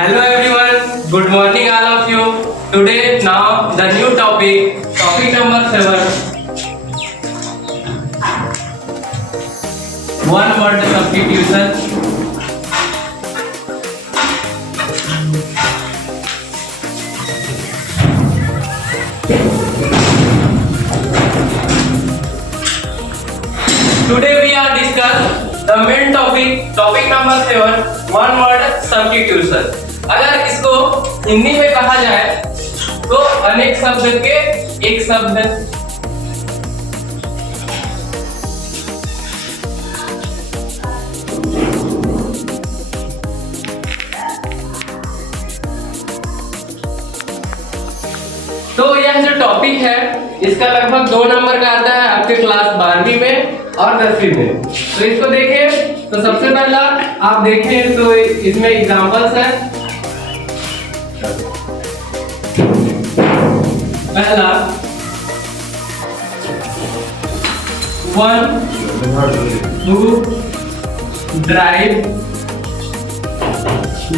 Hello everyone, good morning all of you. Today now the new topic number 7. One word substitution. Today we are discuss the main topic number 7, one word substitution. अगर इसको हिंदी में कहा जाए तो अनेक शब्द के एक शब्द। तो यह जो टॉपिक है इसका लगभग 2 नंबर का आता है आपके क्लास 12वीं में और 10वीं में। तो इसको देखें तो सबसे पहला आप देखें तो इसमें एग्जांपल्स है। पहला 1 who drive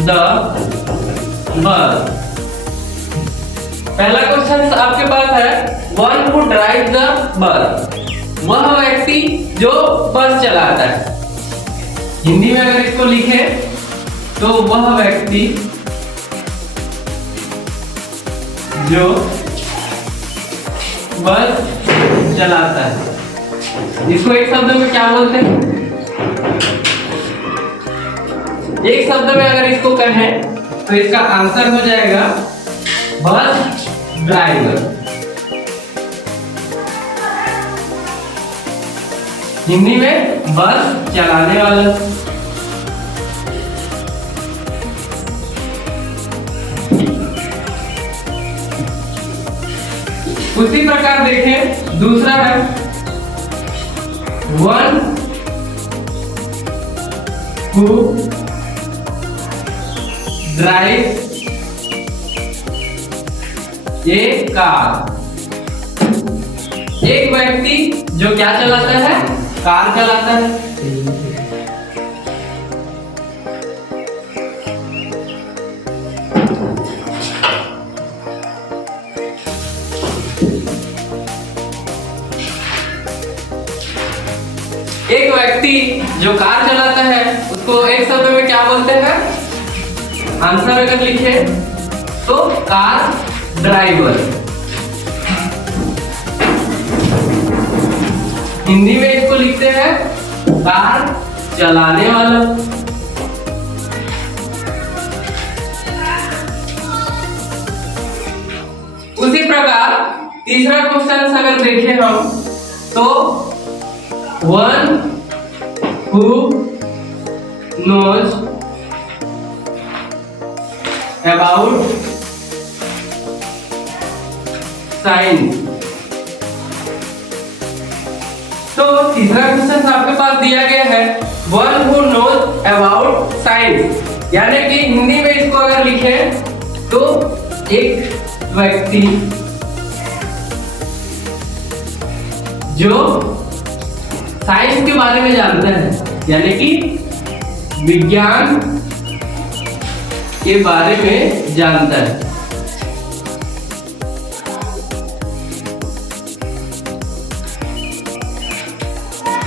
the bus। पहला क्वेश्चन आपके पास है 1 who drive the bus, वह व्यक्ति जो बस चलाता है। हिंदी में अगर इसको लिखे तो वह व्यक्ति जो बस चलाता है। इसको एक शब्द में क्या बोलते हैं? एक शब्द में अगर इसको कहें तो इसका आंसर हो जाएगा बस ड्राइवर। हिंदी में बस चलाने वाला। उसी प्रकार देखें दूसरा है 1 who drive a car। एक व्यक्ति जो क्या चलाता है? कार चलाता है। एक व्यक्ति जो कार चलाता है उसको एक शब्द में क्या बोलते हैं? आंसर अगर लिखे तो कार ड्राइवर। हिंदी में इसको लिखते हैं कार चलाने वाला। उसी प्रकार तीसरा क्वेश्चन अगर देखें हम तो 1 who knows about science। तो तीसरा क्वेश्चन आपके पास दिया गया है 1 who knows about science, यानी कि हिंदी में इसको अगर लिखें तो एक व्यक्ति जो साइंस के बारे में जानता है, यानी कि विज्ञान के बारे में जानता है।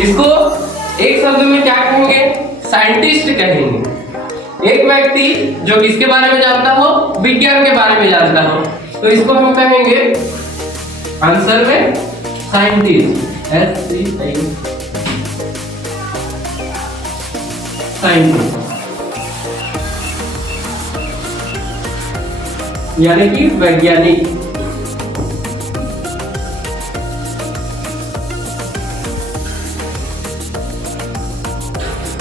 इसको एक शब्द में क्या कहेंगे? साइंटिस्ट कहेंगे। एक व्यक्ति जो किसके बारे में जानता हो? विज्ञान के बारे में जानता हो, तो इसको हम कहेंगे आंसर में साइंटिस्ट। साइंटिस्ट यानी कि वैज्ञानिक।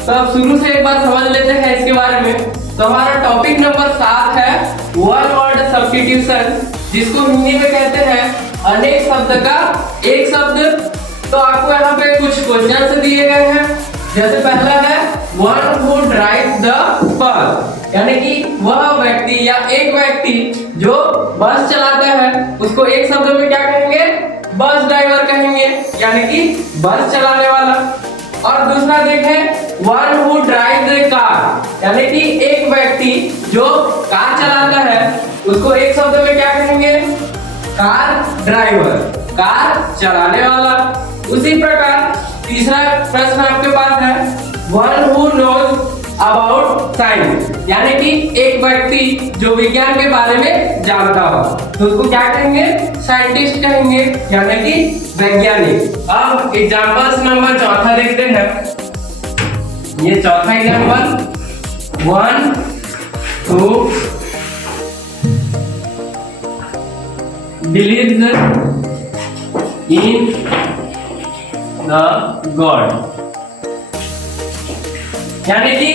तो अब शुरू से एक बार समझ लेते हैं इसके बारे में। तो हमारा टॉपिक नंबर 7 है वन वर्ड सब्स्टिट्यूशन, जिसको हिंदी में कहते हैं अनेक शब्द का एक शब्द। तो आपको यहाँ पे कुछ क्वेश्चन दिए गए हैं। जैसे पहला है 1 who drive the bus, यानी कि वह व्यक्ति या एक व्यक्ति जो बस चलाता है उसको एक शब्द में क्या कहेंगे? बस ड्राइवर कहेंगे, यानी कि बस चलाने वाला। और दूसरा देखें 1 who drive the car, यानी कि एक व्यक्ति जो कार चलाता है उसको एक शब्द में क्या कहेंगे? कार ड्राइवर, कार चलाने वाला। उसी प्रकार तीसरा प्रश्न आपके पास है, one who knows about science, यानी कि एक व्यक्ति जो विज्ञान के बारे में जानता हो तो उसको क्या कहेंगे? साइंटिस्ट कहेंगे, यानी कि वैज्ञानिक। अब एग्जांपल्स नंबर चौथा देखते हैं। ये चौथा example, one who believes in the God, यानी कि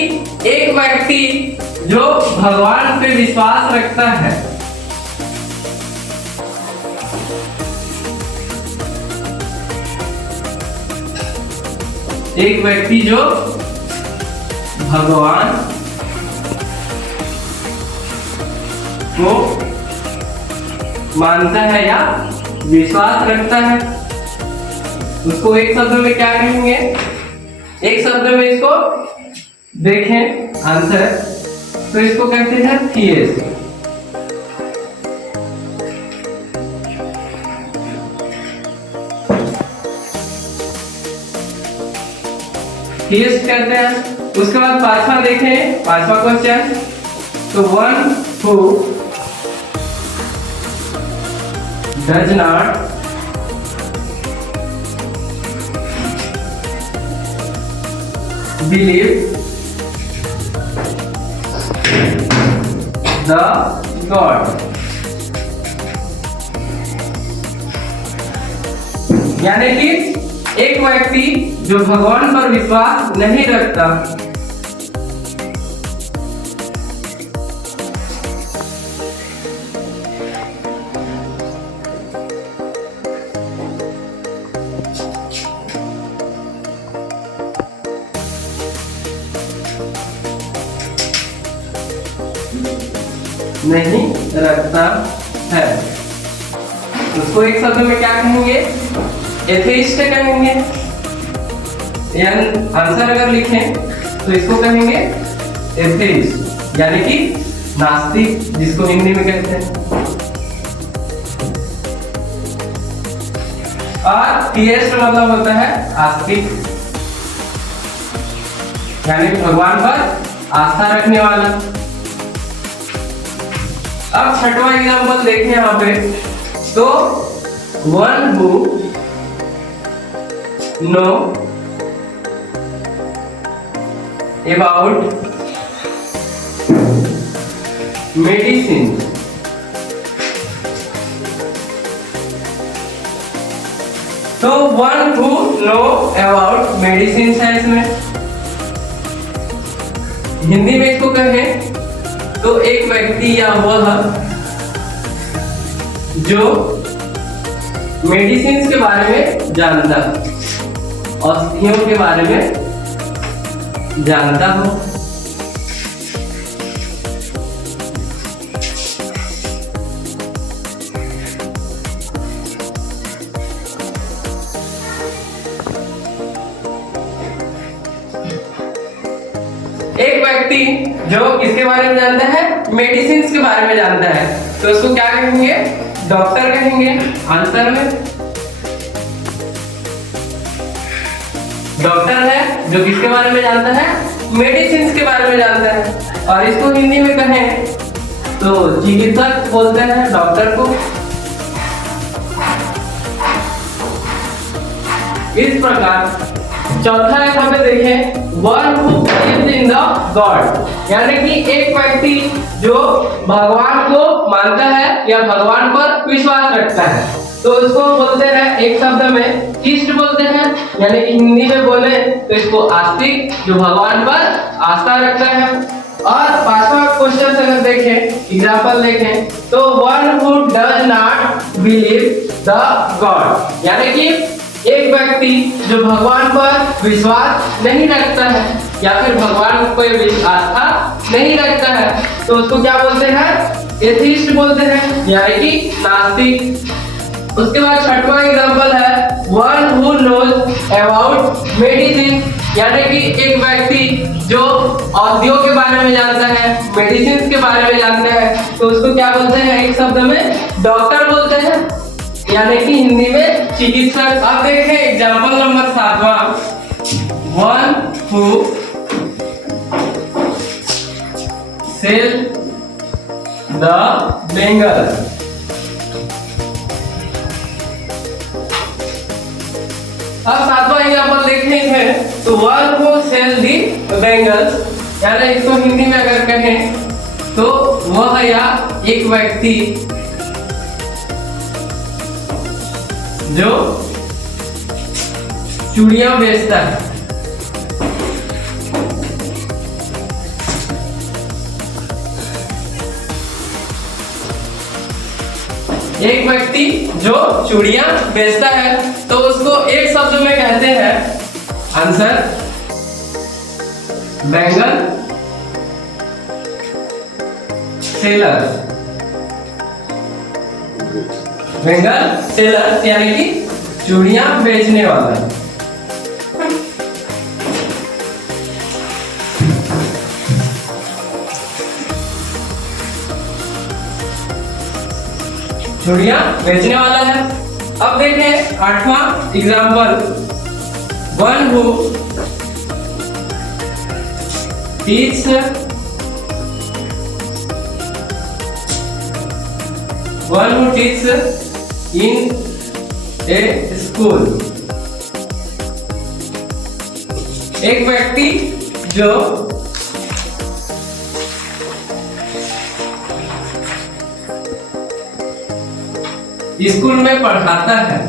एक व्यक्ति जो भगवान पे विश्वास रखता है। एक व्यक्ति जो भगवान को मानता है या विश्वास रखता है, उसको एक शब्द में क्या कहेंगे? एक शब्द में इसको देखें आंसर, तो इसको कहते हैं थियस्ट। थियस्ट कहते हैं। उसके बाद पांचवा देखें, पांचवा क्वेश्चन, तो one who does not believe the God, यानी कि एक व्यक्ति जो भगवान पर विश्वास नहीं रखता, नहीं रखता है, उसको एक शब्द में क्या कहेंगे? एथेइस्ट कहेंगे। आंसर अगर लिखें तो इसको कहेंगे एथेइस्ट, यानी कि नास्तिक, जिसको हिंदी में कहते हैं। और थियस्ट मतलब होता है आस्तिक, यानी भगवान पर आस्था रखने वाला। अब छठवां एग्जांपल देखें यहाँ पे, तो one who know about medicine, तो one who know about medicine है इसमें। हिंदी में इसको कहें तो एक व्यक्ति या वह जो मेडिसिन के बारे में जानता, औषधियों के बारे में जानता हो। एक व्यक्ति जो किसके बारे में जानता है? मेडिसिन के बारे में जानता है, तो उसको क्या कहेंगे? डॉक्टर कहेंगे। आंसर में डॉक्टर है जो किसके बारे में जानता है? मेडिसिन के बारे में जानता है। और इसको हिंदी में कहें तो चिकित्सक बोलते हैं डॉक्टर को। इस प्रकार चौथा यहाँ पे देखें, one who believes in the God, यानी कि एक व्यक्ति जो भगवान को मानता है या भगवान पर विश्वास रखता है, तो इसको बोलते हैं एक शब्द में थियस्ट बोलते हैं, यानी कि हिंदी में बोले तो इसको आस्तिक, जो भगवान पर आस्था रखता है। और पांचवा क्वेश्चन अगर देखें, एग्जाम्पल देखें, तो one who does not believe the God, यानी कि एक व्यक्ति जो भगवान पर विश्वास नहीं रखता है या फिर भगवान पर आस्था नहीं रखता है, तो उसको क्या बोलते हैं? एथीस्ट बोलते हैं, यानी कि नास्तिक। उसके बाद छठवां एग्जांपल है one who knows about medicine, यानी कि एक व्यक्ति जो औषधियों के बारे में जानता है, मेडिसिन के बारे में जानता है, तो उसको क्या बोलते हैं? एक शब्द में डॉक्टर बोलते हैं, यानी कि हिंदी में चिकित्सक। अब देखें एग्जाम्पल नंबर 7वां, one who sell the bangle. अब 7वां एग्जाम्पल देखते हैं, तो one who sell the bangles, यानी इसको हिंदी में अगर कहें तो वह या एक व्यक्ति जो चूड़ियां बेचता है। एक व्यक्ति जो चूड़ियां बेचता है तो उसको एक शब्द में कहते हैं answer Bengal seller. Bengal seller यानी कि चूड़ियां बेचने वाला। चूड़ियां बेचने वाला है। अब देखें 8वां example, one who teach in a school. एक व्यक्ति जो स्कूल में पढ़ाता है।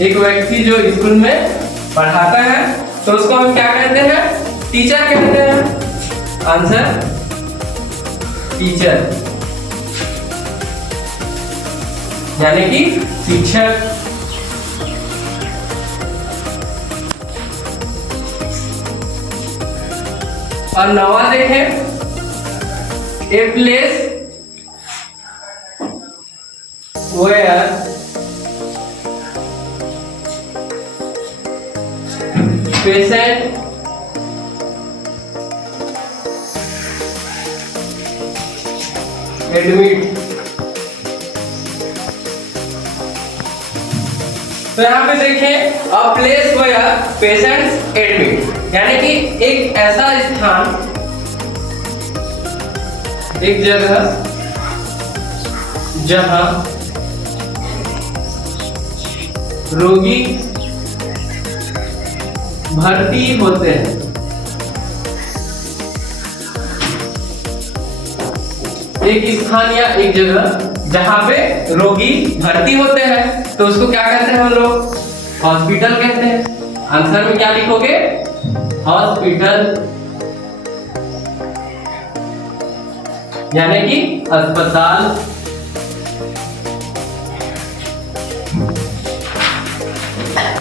एक व्यक्ति जो स्कूल में पढ़ाता है तो उसको हम क्या कहते हैं? टीचर कहते हैं। आंसर टीचर यानी कि शिक्षक। और 9वां देखें, a place where patient admit. तो यहाँ पे देखें a place where patients admit, यानी कि एक ऐसा स्थान, एक जगह जहां रोगी भर्ती होते हैं। एक स्थान या एक जगह जहां पे रोगी भर्ती होते हैं तो उसको क्या कहते हैं हम लोग? हॉस्पिटल कहते हैं। आंसर में क्या लिखोगे? हॉस्पिटल यानी कि अस्पताल।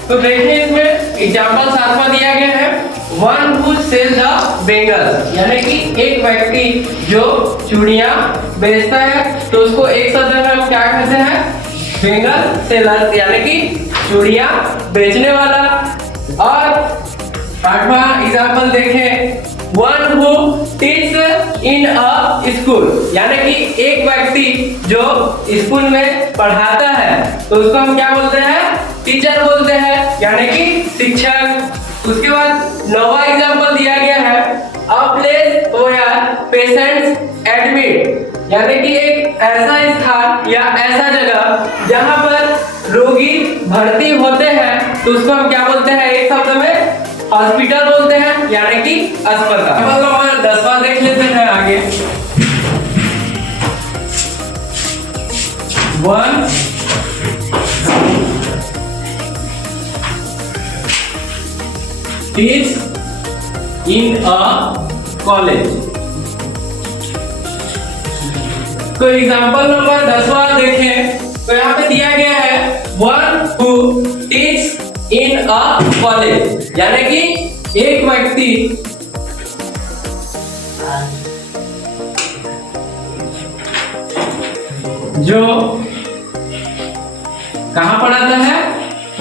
तो देखिए इसमें एग्जाम्पल 7वां दिया गया है, one who sell the bangles, यानी कि एक व्यक्ति जो चूड़ियां बेचता है तो उसको एक शब्द में हम क्या कहते हैं? बेंगल सेलर यानी कि चूड़ियां बेचने वाला। और 8वां एग्जाम्पल देखें, one who teach in a school, यानी कि एक व्यक्ति जो स्कूल में पढ़ाता है तो उसको हम क्या बोलते हैं? टीचर बोलते हैं यानी कि शिक्षक। उसके बाद 9वां एग्जाम्पल दिया गया है, a place where patients admit, यानी कि एक ऐसा स्थान या ऐसा जगह जहां पर रोगी भर्ती होते हैं तो उसको हम क्या बोलते हैं? एक शब्द में हॉस्पिटल बोलते हैं यानी कि अस्पताल। मतलब 10वां देख लेते हैं आगे, one teach in a college. तो एग्जाम्पल नंबर 10वां देखें तो यहाँ पे दिया गया है, one who teach in a college, यानी कि एक व्यक्ति जो कहाँ पढ़ाता है?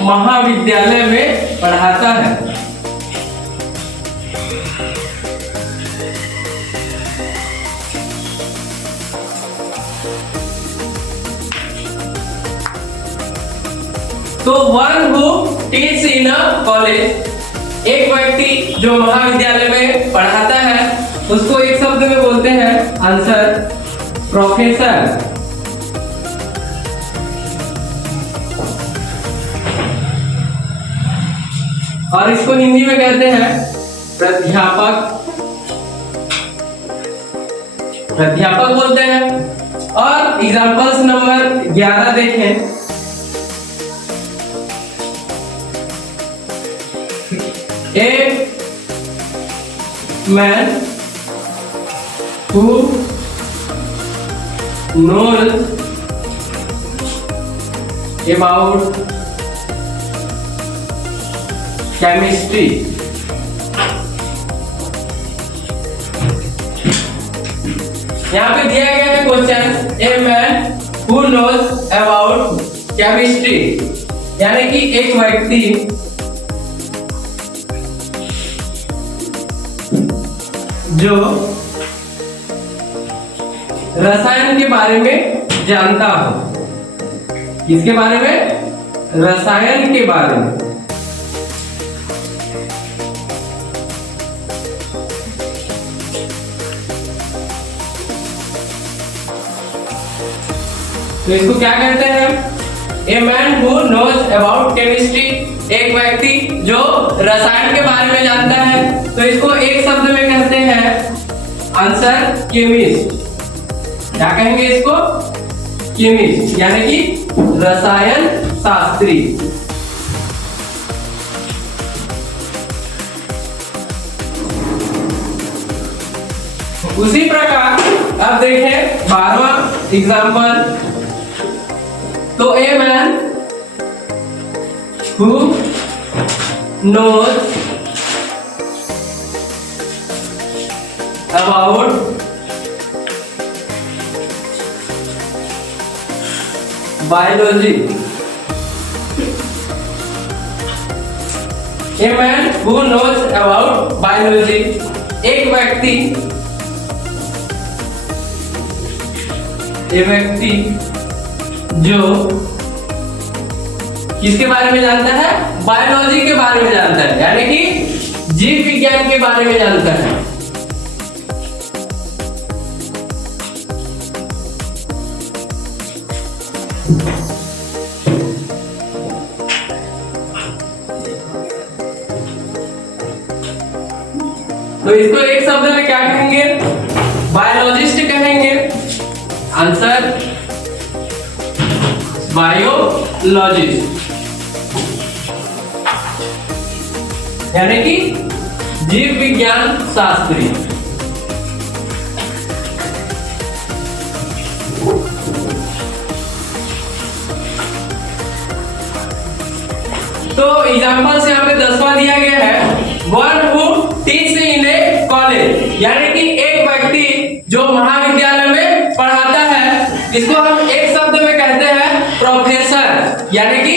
महाविद्यालय में पढ़ाता है। तो one who teach in a college, एक व्यक्ति जो महाविद्यालय में पढ़ाता है उसको एक शब्द में बोलते हैं आंसर प्रोफेसर। और इसको हिंदी में कहते हैं प्राध्यापक, प्राध्यापक बोलते हैं। और एग्जांपल्स नंबर 11 देखें। A man who knows about chemistry यहाँ पे दिया गया है question, a man who knows about chemistry, यानी कि एक व्यक्ति जो रसायन के बारे में जानता हो। किसके बारे में? रसायन के बारे में। तो इसको क्या कहते हैं? A man who knows about chemistry, एक व्यक्ति जो रसायन के बारे में जानता है। तो इसको एक शब्द में कहते हैं आंसर केमिस्ट। क्या कहेंगे इसको? केमिस्ट, यानी कि रसायन शास्त्री। उसी प्रकार अब देखें 12वां एग्जाम्पल। तो ए man who knows about biology, a man who knows about biology, एक व्यक्ति जो किसके बारे में जानता है? बायोलॉजी के बारे में जानता है, यानी कि जीव विज्ञान के बारे में जानता है। तो इसको एक शब्द में क्या कहेंगे? बायोलॉजिस्ट कहेंगे। आंसर बायोलॉजिस्ट, यानी कि जीव विज्ञान शास्त्री। तो एग्जांपल्स यहाँ पे 10वां दिया गया है, one who teach in A college, यानी कि एक व्यक्ति जो महाविद्यालय में पढ़ाता है, इसको हम एक शब्द में कहते हैं प्रोफेसर, यानी कि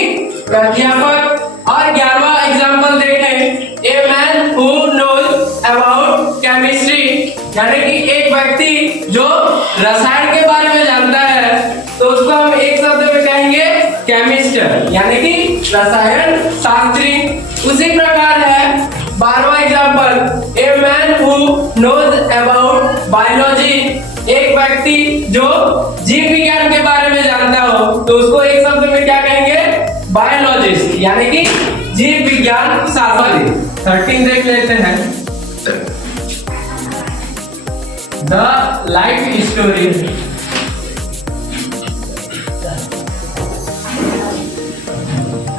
प्राध्यापक। और 11वां एग्जांपल देखें, a man who knows about chemistry, यानी कि एक व्यक्ति जो रसायन के बारे में जानता है, तो उसको हम एक शब्द में कहेंगे केमिस्ट, यानी कि रसायन शास्त्री। उसी प्रकार है 12वां example, a man who knows about biology, एक व्यक्ति जो जीव विज्ञान के बारे में जानता हो, तो उसको एक शब्द में क्या कहेंगे? बायोलॉजिस्ट, यानी कि जीव विज्ञान शास्त्री। 13 देख लेते हैं, the life story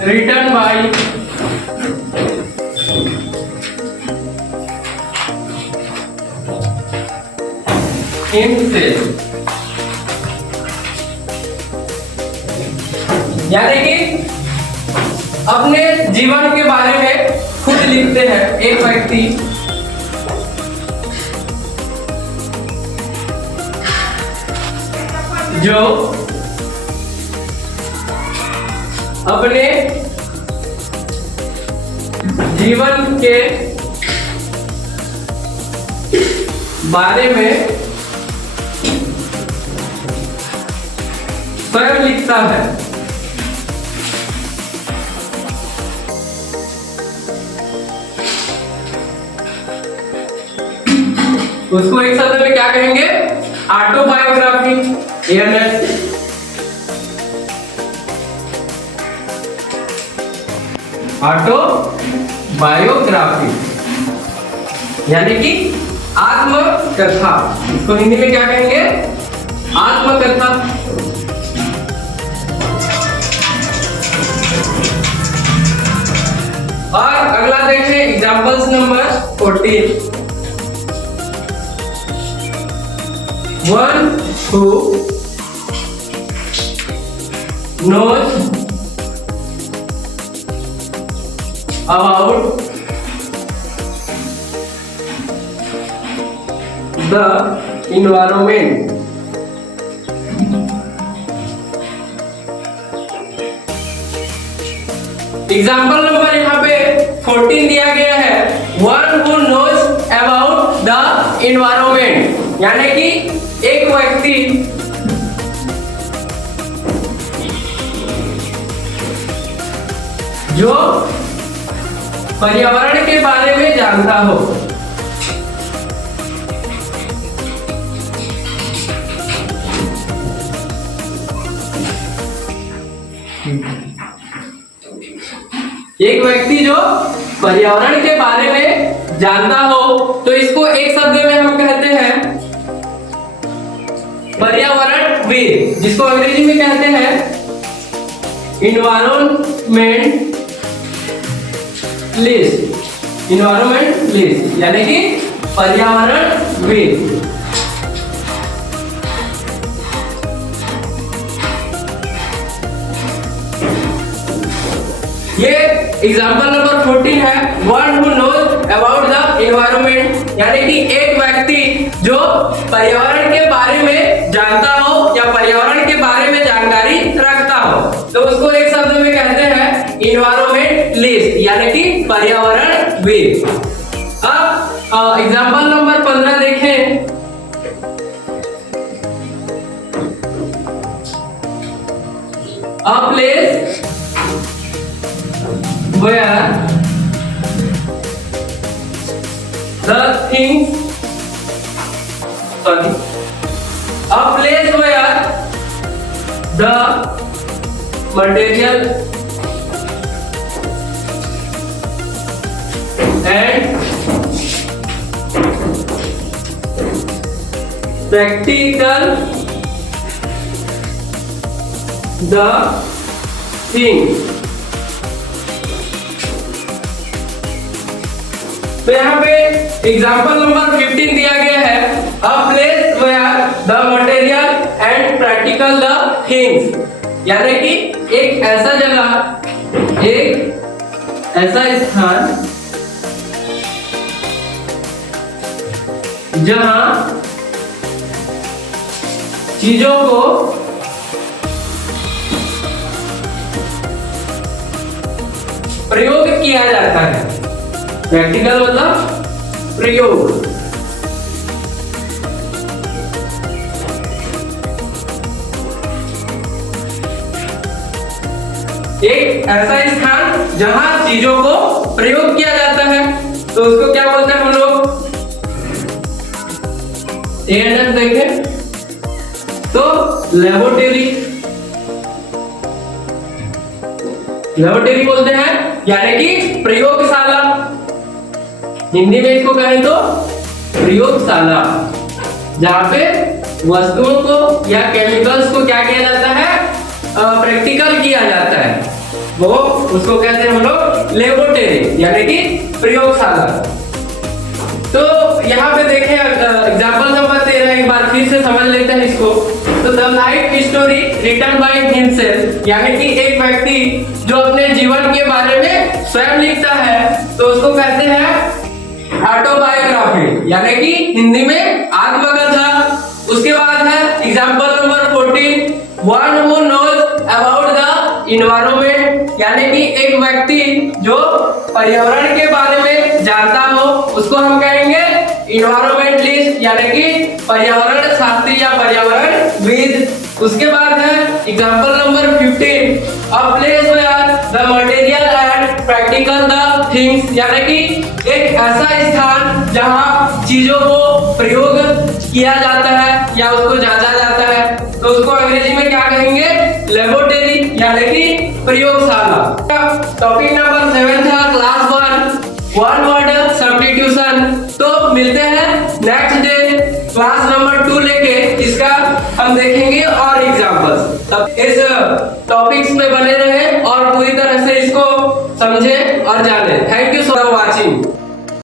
written by himself, यानी कि अपने जीवन के बारे में खुद लिखते हैं एक व्यक्ति जो अपने जीवन के बारे में स्वयं लिखता है। उसको एक शब्द में क्या कहेंगे? Autobiography, ANS। ऑटोबायोग्राफी यानी कि आत्मकथा। इसको हिंदी में क्या कहेंगे? आत्मकथा। और अगला देखें examples number 14। One who knows about the environment example number यहाँ पे 14 दिया गया है। One who knows about the environment यानी कि एक व्यक्ति जो पर्यावरण के बारे में जानता हो। एक व्यक्ति जो पर्यावरण के बारे में जानता हो तो इसको एक शब्द में हम कहते हैं पर्यावरणविद, जिसको अंग्रेजी में कहते हैं इन्वायरमेंटलिस्ट यानी कि पर्यावरणविद। ये एग्जाम्पल नंबर 14 है। One who knows about the environment यानी कि एक व्यक्ति जो पर्यावरण के बारे में जानता हो या पर्यावरण के बारे में जानकारी रखता हो तो उसको एक शब्द में कहते हैं इन्वायरमेंटलिस्ट यानी कि पर्यावरणविद। अब एग्जाम्पल नंबर 15 देखें। A place where the things a place where the material and practical the things। तो यहाँ पे एग्जाम्पल नंबर 15 दिया गया है। A place where the material and practical the things यानी कि एक ऐसा जगह, एक ऐसा स्थान जहां चीजों को प्रयोग किया जाता है। प्रैक्टिकल मतलब प्रयोग। एक ऐसा स्थान जहां चीजों को प्रयोग किया जाता है तो उसको क्या बोलते हैं हम लोग? ANS देखें तो लेबोरेटरी बोलते हैं यानी कि प्रयोगशाला। हिंदी में इसको कहें तो प्रयोगशाला, जहां पे वस्तुओं को या केमिकल्स को क्या किया जाता है? प्रैक्टिकल किया जाता है, वो उसको कहते हैं हम लोग लेबोरेटरी यानी कि प्रयोगशाला। तो यहाँ पे देखें एग्जाम्पल नंबर 13, एक बार फिर से समझ लेते हैं इसको। तो the life story written by himself यानी कि एक व्यक्ति जो अपने जीवन के बारे में स्वयं लिखता है तो उसको कहते हैं ऑटोबायोग्राफी यानी कि हिंदी में आत्मकथा। उसके बाद है example number 14, one who knows about the environment यानी कि एक व्यक्ति जो पर्यावरण के बारे में जानता हो उसको हम कहेंगे इन्वायरमेंटलिस्ट यानी कि पर्यावरण शास्त्री या पर्यावरणविद। उसके बाद है example number 15, a place where the material and practical the things यानी कि एक ऐसा स्थान जहां चीजों को प्रयोग किया जाता है या उसको जांचा जाता है, तो उसको अंग्रेजी में क्या कहेंगे? लेबोरेटरी यानी कि प्रयोगशाला। टॉपिक नंबर 7 था क्लास 1 वन वर्ड सब्स्टिट्यूशन। तो मिलते हैं नेक्स्ट डे क्लास नंबर 2 लेके, इसका हम देखेंगे और एग्जांपल्स। तब इस टॉपिक्स पे बने रहे और पूरी तरह से इसको समझे और जाने। Thank you for watching.